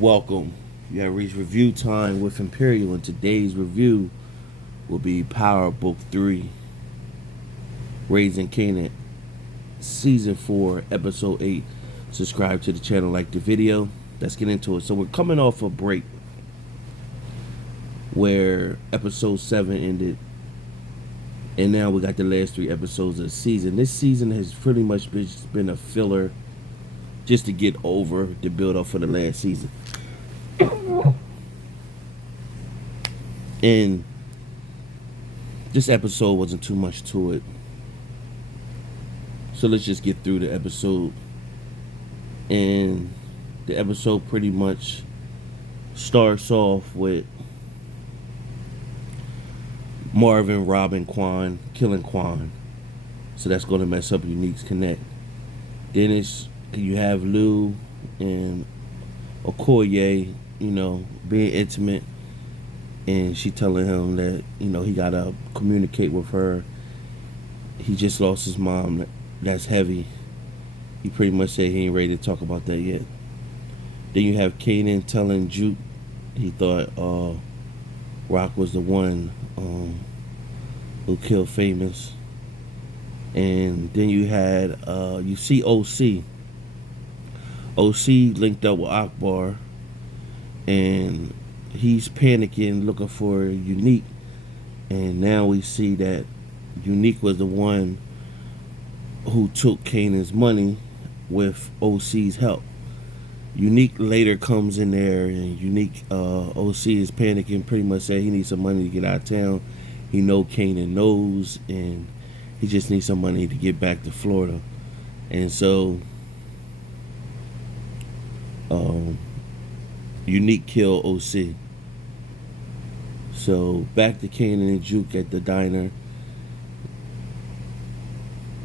Welcome. You have reached review time with Imperial, and today's review will be Power Book 3, Raising Kanan, Season 4, Episode 8. Subscribe to the channel, like the video. Let's get into it. So we're coming off a break where Episode 7 ended, and now we got the last 3 episodes of the season. This season has pretty much been a filler just to get over the build up for the last season. And this episode wasn't too much to it. So let's just get through the episode. And the episode pretty much starts off with Marvin robbing Quan, killing Quan. So that's going to mess up Unique's connect. Then you have Lou and Okoye, being intimate, and she telling him that he gotta communicate with her. He just lost his mom. That's heavy. He pretty much said he ain't ready to talk about that yet. Then you have Kanan telling Juke he thought Rock was the one who killed Famous. And then you see OC. OC linked up with Akbar, and he's panicking, looking for Unique. And now we see that Unique was the one who took Kanan's money with OC's help. Unique later comes in there, and OC is panicking, pretty much saying he needs some money to get out of town. He know Kanan knows, and he just needs some money to get back to Florida. And so Unique killed OC. So back to Kanan and Juke at the diner.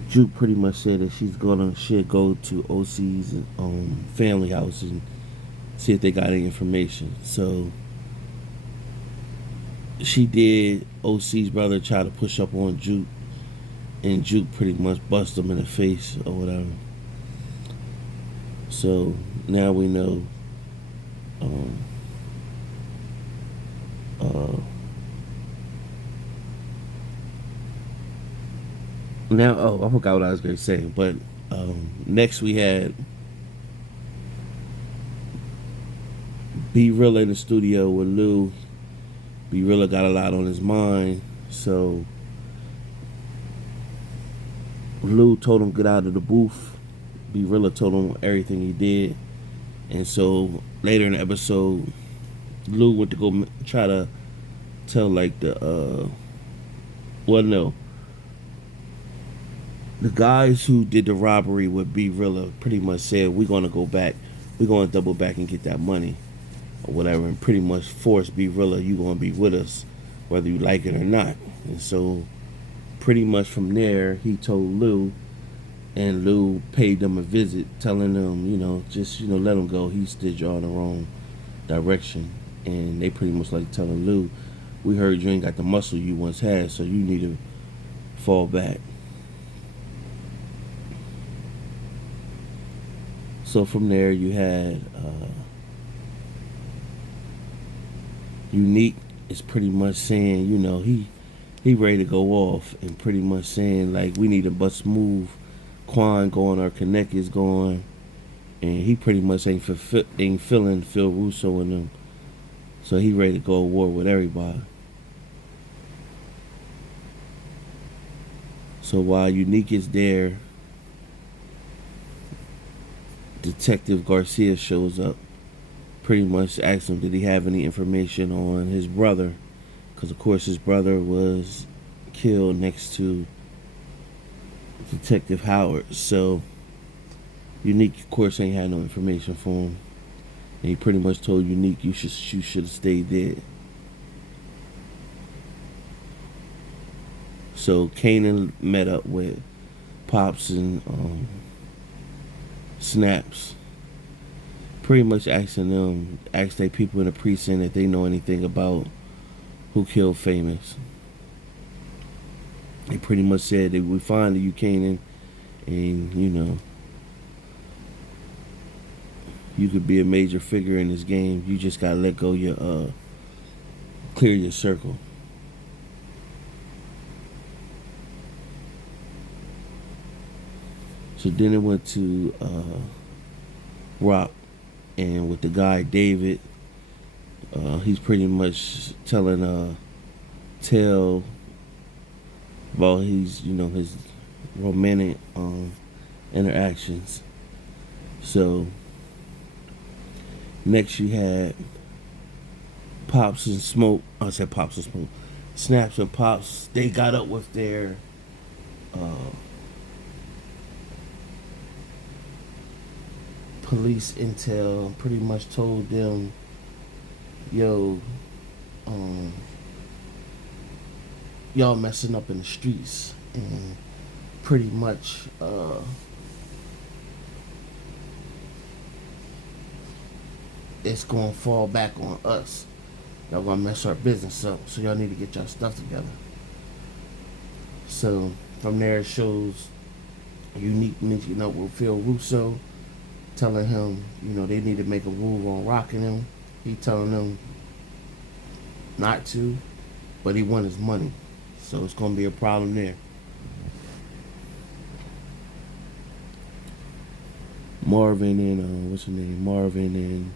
Juke pretty much said that she'll go to OC's family house and see if they got any information. So she did. OC's brother tried to push up on Juke, and Juke pretty much bust him in the face or whatever. So now we know I forgot what I was going to say, but next we had B-Rilla in the studio with Lou. B-Rilla got a lot on his mind, so Lou told him get out of the booth. B-Rilla told him everything he did, and so later in the episode, Lou went to go try to tell the guys who did the robbery with B-Rilla pretty much said we're gonna go back, we're gonna double back and get that money or whatever, and pretty much force B-Rilla, you gonna be with us whether you like it or not. And so pretty much from there he told Lou, and Lou paid them a visit, telling them, just let him go. He steered y'all in the wrong direction. And they pretty much like telling Lou, we heard you ain't got the muscle you once had, so you need to fall back. So from there you had Unique is pretty much saying, he ready to go off, and pretty much saying like we need a bust move. Quan going, our connect is going, and he pretty much ain't feeling Phil Russo and them. So he ready to go to war with everybody. So while Unique is there, Detective Garcia shows up, pretty much asks him did he have any information on his brother, because of course his brother was killed next to Detective Howard. So Unique of course ain't had no information for him, and he pretty much told Unique you should have stayed dead. So Kanan met up with Pops and Snaps, pretty much ask their people in the precinct if they know anything about who killed Famous. They pretty much said that we find that you Kanan, and you could be a major figure in this game. You just gotta let go your clear your circle. So then it went to Rock, and with the guy David, he's pretty much telling tell about his romantic interactions. So next you had Pops and Smoke. I said Pops and Smoke. Snaps and Pops. They got up with their uh, police intel. Pretty much told them, "Yo, um, y'all messing up in the streets," and pretty much it's gonna fall back on us. Y'all gonna mess our business up, so y'all need to get y'all stuff together. So from there it shows Unique meeting up with Phil Russo, telling him, they need to make a move on rocking him. He telling them not to, but he want his money. So it's gonna be a problem there. Marvin and what's his name? Marvin and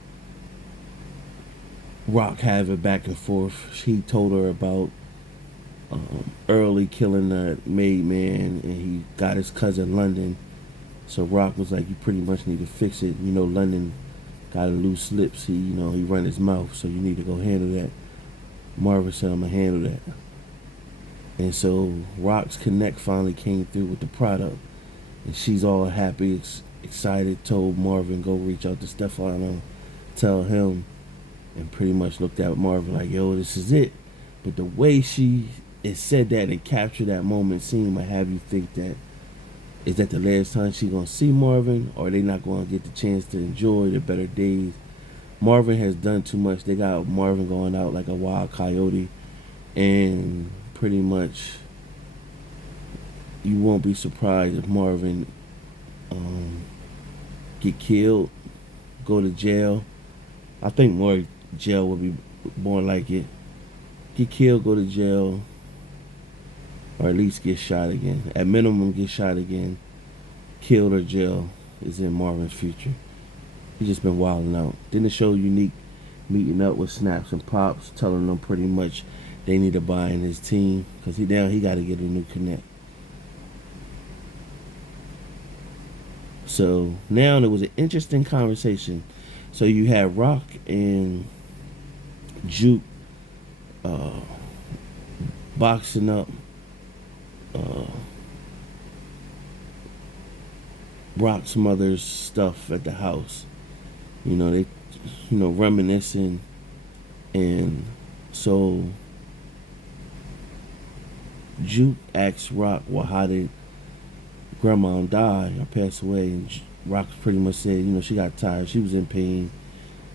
Rock have it back and forth. He told her about early killing the maid man, and he got his cousin London. So Rock was like, "You pretty much need to fix it. London got a loose lips. He run his mouth, so you need to go handle that." Marvin said, "I'm gonna handle that." And so Rock's Connect finally came through with the product, and she's all happy, excited. Told Marvin, "Go reach out to Stefano, tell him," and pretty much looked at Marvin like, "Yo, this is it." But the way it said that and captured that moment seemed to have you think that is that the last time she gonna see Marvin, or they not gonna get the chance to enjoy the better days. Marvin has done too much. They got Marvin going out like a wild coyote, and pretty much you won't be surprised if Marvin get killed, go to jail. I think more jail would be more like it. Get killed, go to jail, or at least get shot again. At minimum, get shot again. Killed or jail is in Marvin's future. He just been wilding out. Then it showed Unique meeting up with Snaps and Pops, telling them pretty much they need to buy in his team because he got to get a new connect. So now there was an interesting conversation. So you had Rock and Juke boxing up Rock's mother's stuff at the house. They reminiscing, and so Juke asks Rock, "Well, how did Grandma die or pass away?" And Rock pretty much said, she got tired. She was in pain.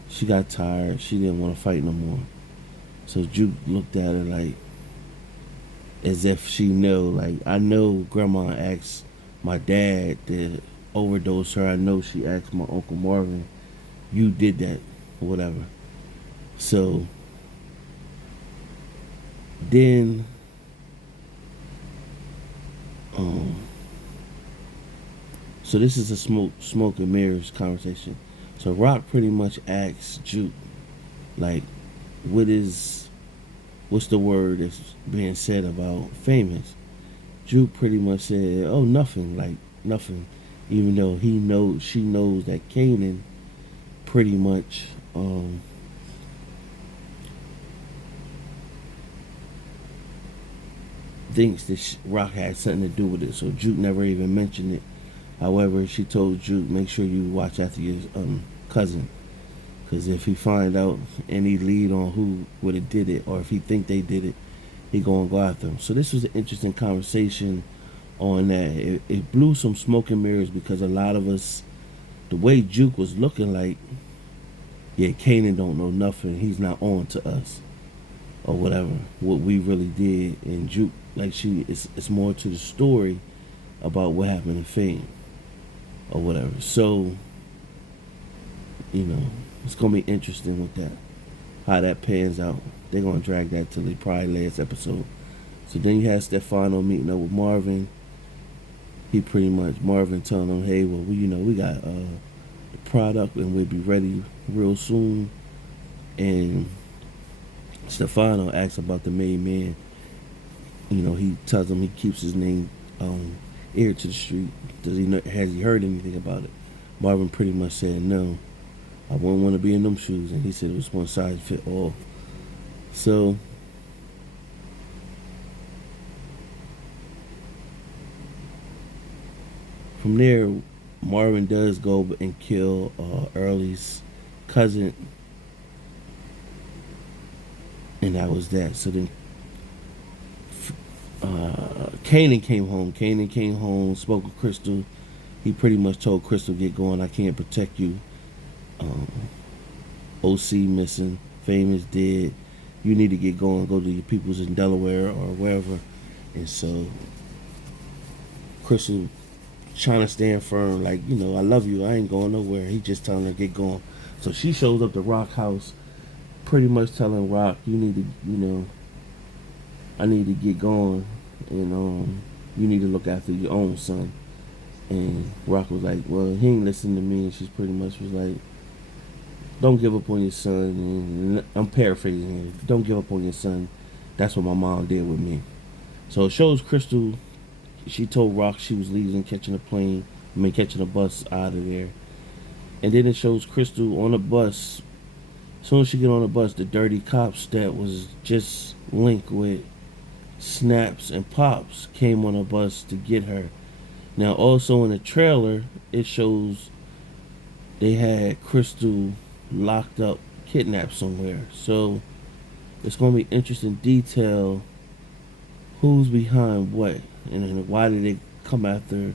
She got tired. She didn't want to fight no more. So Juke looked at her like, as if she know, like, "I know Grandma asked my dad to overdose her. I know she asked my Uncle Marvin. You did that, or whatever." So then so this is a smoke and mirrors conversation. So Rock pretty much asks Juke, like, what's the word that's being said about famous? Juke pretty much said, "Oh, nothing, like nothing," even though she knows that Kanan pretty much thinks that Rock had something to do with it. So Juke never even mentioned it. However, she told Juke, "Make sure you watch after your cousin, because if he find out any lead on who would have did it, or if he think they did it, he gonna go after them." So this was an interesting conversation on that. It blew some smoke and mirrors because a lot of us, the way Juke was looking like, yeah, Kanan don't know nothing. He's not on to us or whatever. What we really did, and Juke, like it's more to the story about what happened in Fame or whatever. So You know, it's gonna be interesting with that, how that pans out. They're gonna drag that till the probably last episode. So then you have Stefano meeting up with Marvin. He pretty much Marvin telling him, "Hey, well, we got the product and we'll be ready real soon." And Stefano asks about the main man. He tells him he keeps his name ear to the street. Does he know? Has he heard anything about it? Marvin pretty much said no. I wouldn't want to be in them shoes, and he said it was one size fit all. So from there, Marvin does go and kill Early's cousin, and that was that. So then Kanan came home. Kanan came home, spoke with Crystal. He pretty much told Crystal, "Get going. I can't protect you. Um, OC missing. Fame is dead. You need to get going. Go to your peoples in Delaware or wherever." And so Crystal trying to stand firm, like, I love you. I ain't going nowhere. He just telling her get going. So she shows up to Rock house, pretty much telling Rock, you need to, I need to get going, and you need to look after your own son. And Rock was like, well, he ain't listening to me. And she pretty much was like, don't give up on your son. And I'm paraphrasing here. Don't give up on your son. That's what my mom did with me. So it shows Crystal. She told Rock she was leaving, catching catching a bus out of there. And then it shows Crystal on the bus. As soon as she get on the bus, the dirty cops that was just linked with Snaps and Pops came on a bus to get her. Now, also in the trailer, it shows they had Crystal locked up, kidnapped somewhere. So it's going to be interesting detail who's behind what, and why did they come after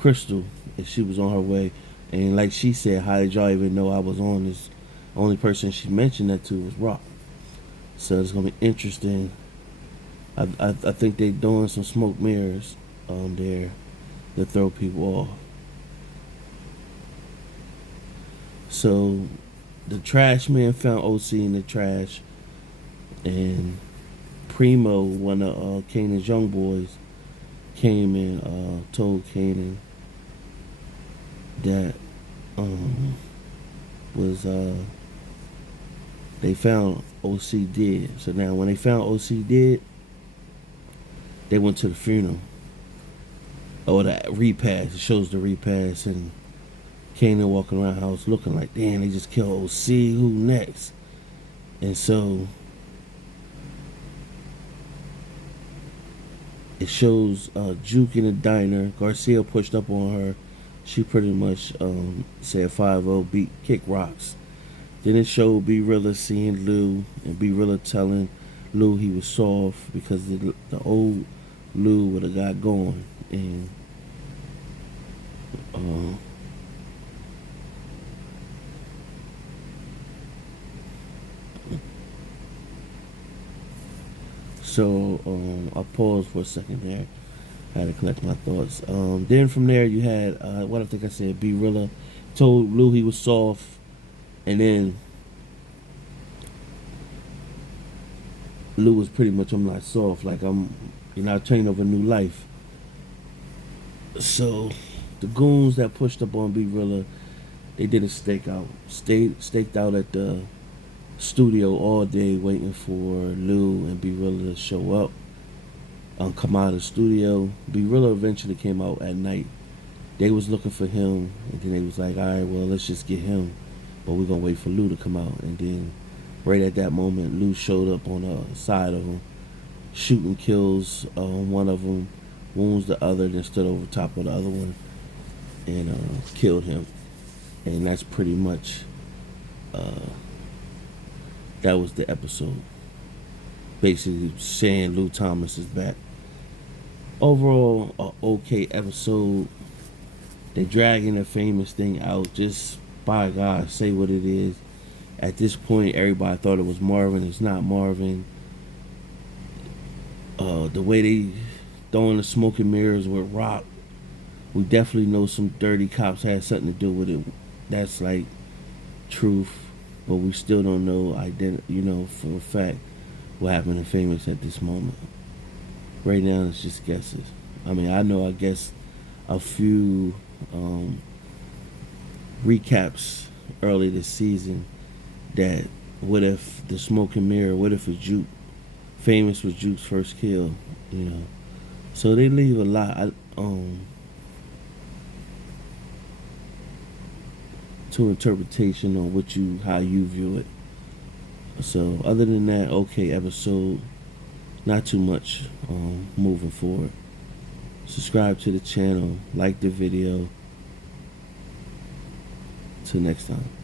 Crystal if she was on her way. And like she said, how did y'all even know I was on this? Only person she mentioned that to was Rock. So it's gonna be interesting. I think they doing some smoke mirrors there to throw people off. So the trash man found OC in the trash, and Primo, one of Kanan's young boys, came and told Kanan that was they found OC dead. So now when they found OC dead, they went to the funeral. Or the repast. It shows the repast, and Kanan walking around the house looking like, damn, they just killed OC. Who next? And so it shows Juke in the diner. Garcia pushed up on her. She pretty much said 5-0 beat kick rocks. Then it showed B Rilla seeing Lou, and B Rilla telling Lou he was soft because the old Lou would have got going. And so I'll pause for a second there. I had to collect my thoughts. Then from there you had what I think I said. B Rilla told Lou he was soft, and then Lou was pretty much, I'm not soft, like I trained over new life. So the goons that pushed up on B Rilla, they did a stakeout. Staked out at the studio all day waiting for Lou and B Rilla to show up. Come out of the studio. B Rilla eventually came out at night. They was looking for him, and then they was like, all right, well, let's just get him, but we're gonna wait for Lou to come out. And then right at that moment, Lou showed up on the side of him, shooting, kills one of them, wounds the other, then stood over top of the other one and killed him. And that's pretty much that was the episode. Basically saying Lou Thomas is back. Overall, a okay episode. They're dragging the famous thing out. Just by God, say what it is. At this point, everybody thought it was Marvin. It's not Marvin. The way they throwing the smoking mirrors with Rock, we definitely know some dirty cops had something to do with it. That's like truth, but we still don't know for a fact what happened to Famous at this moment. Right now, it's just guesses. I mean, I guess a few recaps early this season that what if the smoke and mirror, what if it's Juke? Famous was Juke's first kill, you know. So they leave a lot to interpretation on how you view it. So other than that, okay episode, not too much moving forward. Subscribe to the channel, like the video. Till next time.